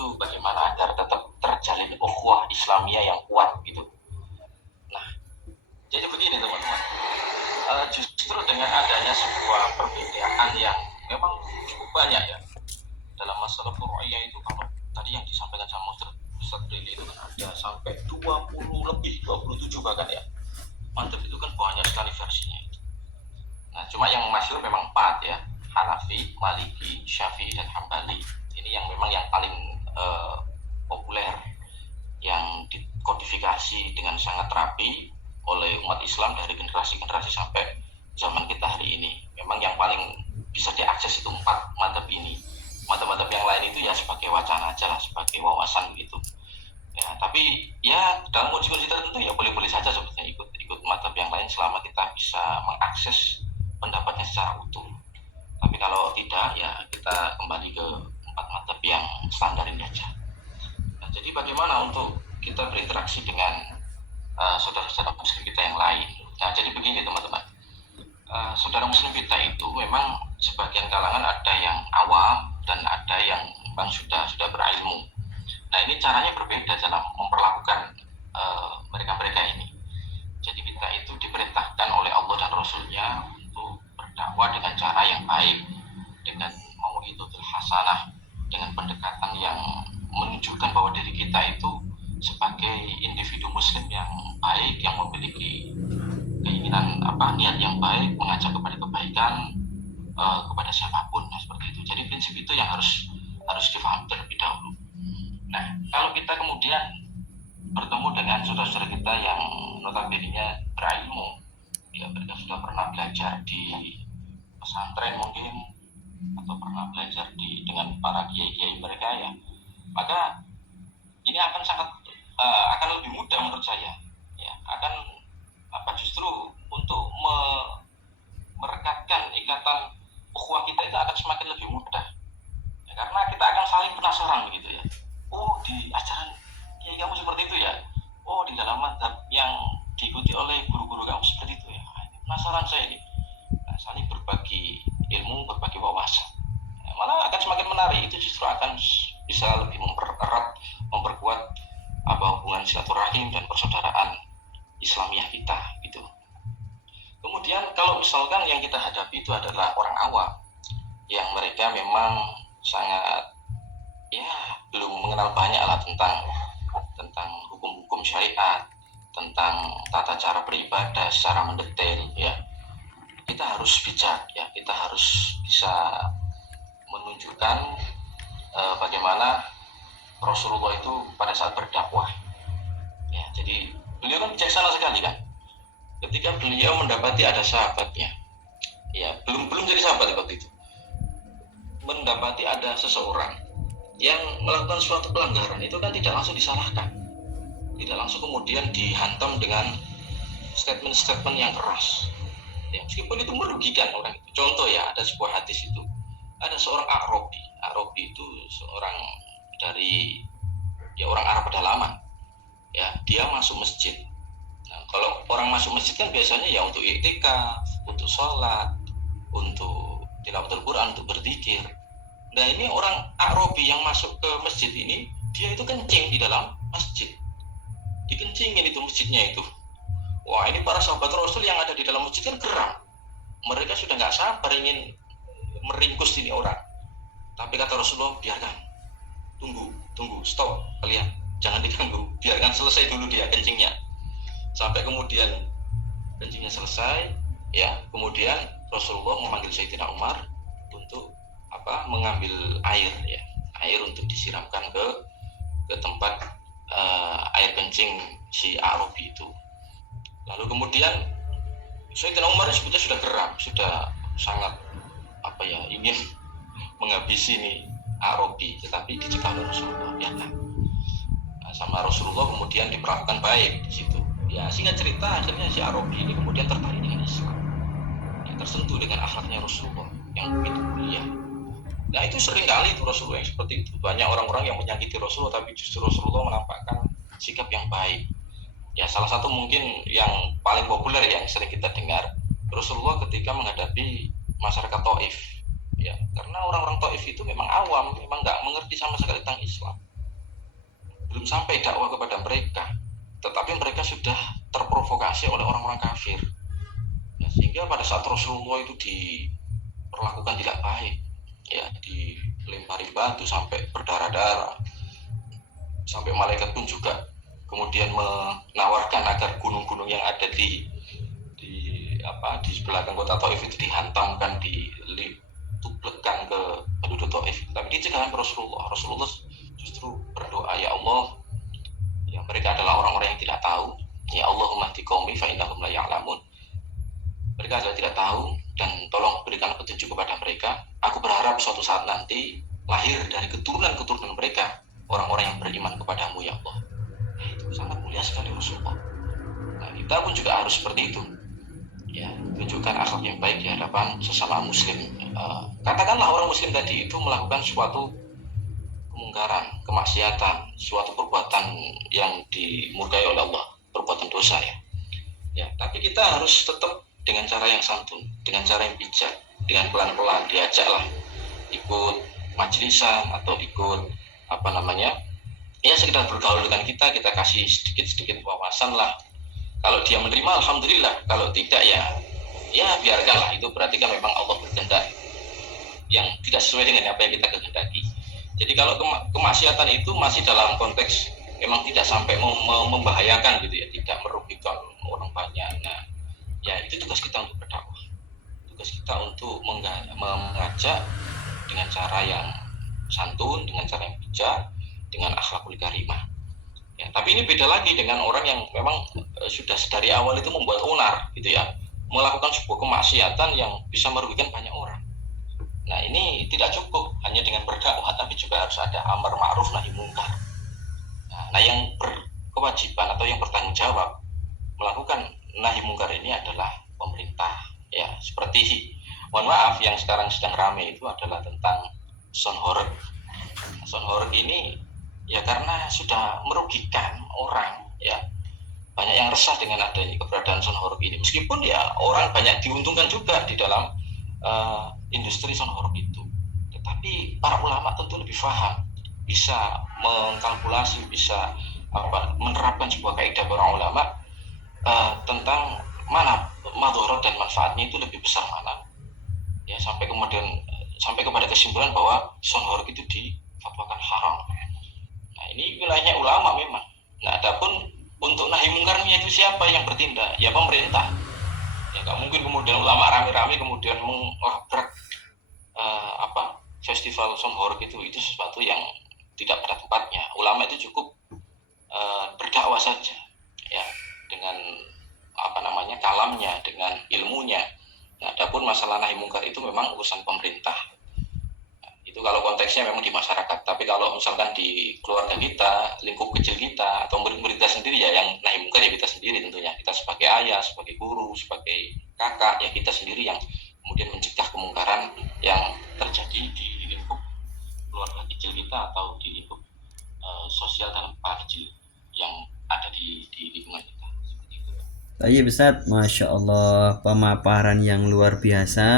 itu bagaimana agar tetap terjalin ukhuwah Islamiyah yang kuat gitu. Nah, jadi begini teman-teman, justru dengan adanya sebuah perbedaan yang memang cukup banyak ya dalam masalah furu'iyah itu, kalau tadi yang disampaikan sama Ustaz Brili itu kan ada sampai 20 lebih, 27 bahkan ya. Mantap, itu kan banyak sekali versinya itu. Nah, cuma yang masyhur memang 4 ya, Hanafi, Maliki, Syafi'i, dan Hambali. Ini yang memang yang paling populer, yang dikodifikasi dengan sangat rapi oleh umat Islam dari generasi-generasi sampai zaman kita hari ini. Memang yang paling bisa diakses itu 4 madhab ini. Madhab-madhab yang lain itu ya sebagai wacana aja lah, sebagai wawasan gitu ya. Tapi ya dalam kondisi tertentu ya boleh-boleh saja sebetulnya ikut madhab yang lain selama kita bisa mengakses pendapatnya secara utuh. Tapi kalau tidak ya kita kembali ke 4 madhab yang standar ini aja. Nah, jadi bagaimana untuk kita berinteraksi dengan saudara-saudara muslim kita yang lain? Nah, jadi begini teman-teman, saudara muslim kita itu memang sebagian kalangan ada yang awam dan ada yang memang sudah berilmu. Nah, ini caranya berbeda dalam memperlakukan mereka-mereka ini. Jadi kita itu diperintahkan oleh Allah dan Rasulnya untuk berdakwah dengan cara yang baik, dengan mau'izatul hasanah, dengan pendekatan yang menunjukkan bahwa diri kita itu sebagai individu muslim yang baik, yang memiliki keinginan niat yang baik, mengajak kepada kebaikan kepada siapapun. Nah, seperti itu. Jadi prinsip itu yang harus difahami terlebih dahulu. Nah, kalau kita kemudian bertemu dengan saudara-saudara kita yang notabene-nya berilmu, ya mereka sudah pernah belajar di pesantren mungkin, atau pernah belajar dengan para kiai-kiai mereka ya, maka ini akan akan lebih mudah menurut saya ya, akan justru untuk merekatkan ikatan ukhuwah kita itu akan semakin lebih mudah ya, karena kita akan saling penasaran begitu ya. Oh, di ajaran kiai kamu seperti itu ya, oh di dalam madhab yang diikuti oleh guru-guru kamu seperti itu ya. Penasaran saya ini. Nah, saling berbagi ilmu, berbagi wawasan, nah, malah akan semakin menarik. Itu justru akan bisa lebih mempererat, memperkuat hubungan silaturahim dan persaudaraan Islamiyah kita gitu. Kemudian kalau misalkan yang kita hadapi itu adalah orang awam yang mereka memang sangat ya belum mengenal banyak lah tentang hukum-hukum syariat, tentang tata cara beribadah secara mendetail ya. Kita harus bijak ya, kita harus bisa menunjukkan bagaimana Rasulullah itu pada saat berdakwah ya. Jadi beliau kan bijaksana sekali kan, ketika beliau mendapati ada sahabatnya ya, belum jadi sahabat waktu itu, mendapati ada seseorang yang melakukan suatu pelanggaran, itu kan tidak langsung disalahkan, tidak langsung kemudian dihantam dengan statement-statement yang keras ya, meskipun itu merugikan orang itu. Contoh ya, ada sebuah hadis itu, ada seorang A'rabi itu seorang dari orang Arab pedalaman ya, dia masuk masjid. Nah, kalau orang masuk masjid kan biasanya ya untuk i'tikaf, untuk sholat, untuk tilawatul Quran, untuk berzikir. Nah, ini orang A'rabi yang masuk ke masjid ini, dia itu kencing di dalam masjid, dikencingin itu masjidnya itu. Wah, ini para sahabat Rasul yang ada di dalam masjid kan geram, mereka sudah nggak sabar ingin meringkus ini orang. Tapi kata Rasulullah, biarkan, tunggu, stop, kalian jangan diganggu, biarkan selesai dulu dia kencingnya. Sampai kemudian kencingnya selesai ya, kemudian Rasulullah memanggil Sayyidina Umar untuk mengambil air ya, air untuk disiramkan ke tempat air kencing si A'rabi itu. Lalu kemudian Sayyidina Umar sebetulnya sudah geram, sudah sangat ingin menghabisi nih A'rabi, tetapi dicegah oleh Rasulullah ya kan. Nah, sama Rasulullah kemudian diperlakukan baik di situ ya. Singkat cerita, akhirnya si A'rabi ini kemudian tertarik dengan Islam ya, tersentuh dengan akhlaknya Rasulullah yang begitu mulia. Nah, itu sering kali itu Rasulullah yang seperti itu. Banyak orang-orang yang menyakiti Rasulullah, tapi justru Rasulullah menampakkan sikap yang baik ya. Salah satu mungkin yang paling populer yang sering kita dengar, Rasulullah ketika menghadapi masyarakat Taif Ya, karena orang-orang Taif itu memang awam, memang nggak mengerti sama sekali tentang Islam. Belum sampai dakwah kepada mereka, tetapi mereka sudah terprovokasi oleh orang-orang kafir. Ya, sehingga pada saat Rasulullah itu diperlakukan tidak baik, ya dilempari batu sampai berdarah-darah, sampai malaikat pun juga kemudian menawarkan agar gunung-gunung yang ada di di belakang kota Taif itu dihantamkan, ditublekan ke penduduk Taif. Tapi dicegah Rasulullah. Rasulullah justru berdoa, ya Allah, ya mereka adalah orang-orang yang tidak tahu. Ya Allahumma hdi qaumi fa innahum la ya'lamun. Mereka adalah tidak tahu, dan tolong berikan petunjuk kepada mereka. Aku berharap suatu saat nanti lahir dari keturunan-keturunan mereka orang-orang yang beriman kepadamu ya Allah. Nah, itu sangat mulia sekali Rasulullah. Nah, kita pun juga harus seperti itu. Ya, tunjukkan akhlak yang baik di hadapan sesama muslim. Katakanlah orang muslim tadi itu melakukan suatu kemungkaran, kemaksiatan, suatu perbuatan yang dimurkai oleh Allah, perbuatan dosa ya. Ya, tapi kita harus tetap dengan cara yang santun, dengan cara yang bijak, dengan pelan-pelan diajaklah ikut majlisan atau ikut ya sekedar bergaul dengan kita kasih sedikit-sedikit wawasan lah. Kalau dia menerima alhamdulillah, kalau tidak ya biarkanlah, itu berarti kan memang Allah berkehendak yang tidak sesuai dengan apa yang kita kehendaki. Jadi kalau kemaksiatan itu masih dalam konteks memang tidak sampai membahayakan gitu ya, tidak merugikan orang banyak. Nah, ya itu tugas kita untuk berdakwah, tugas kita untuk mengajak dengan cara yang santun, dengan cara yang bijak, dengan akhlakul karimah. Ya, tapi ini beda lagi dengan orang yang memang sudah dari awal itu membuat onar gitu ya, melakukan sebuah kemaksiatan yang bisa merugikan banyak orang. Nah, ini tidak cukup hanya dengan berdakwah, tapi juga harus ada amar ma'ruf nahi mungkar. Nah, yang berkewajiban atau yang bertanggung jawab melakukan nahi mungkar ini adalah pemerintah. Ya, seperti mohon maaf yang sekarang sedang ramai itu adalah tentang sonhoreg. Sonhoreg ini ya karena sudah merugikan orang ya. Banyak yang resah dengan adanya keberadaan sonhoreg ini. Meskipun ya orang banyak diuntungkan juga di dalam industri sonhoreg itu. Tetapi para ulama tentu lebih paham, bisa mengkalkulasi, bisa menerapkan sebuah kaidah para ulama tentang mana madharat dan manfaatnya itu lebih besar mana. Ya, sampai kepada kesimpulan bahwa sonhoreg itu difatwakan haram. Nah, ini wilayahnya ulama memang. Nah, adapun untuk nahi mungkarnya itu siapa yang bertindak? Ya pemerintah. Ya nggak mungkin kemudian ulama rame-rame kemudian melabrak festival sonhoreg itu sesuatu yang tidak pada tempatnya. Ulama itu cukup berdakwah saja ya, dengan kalamnya, dengan ilmunya. Nah, adapun masalah nahi mungkar itu memang urusan pemerintah. Nah, itu kalau konteksnya memang di masyarakat. Tapi kalau misalkan di keluarga kita, lingkup kecil kita, atau murid-murid kita sendiri ya, yang nahi mungkar ya kita sendiri tentunya. Kita sebagai ayah, sebagai guru, sebagai kakak, ya kita sendiri yang kemudian mencegah kemungkaran yang terjadi di lingkup keluarga kecil kita atau di lingkup sosial dalam kecil yang ada di lingkungan kita. Iya Ustaz, Masya Allah, pemaparan yang luar biasa.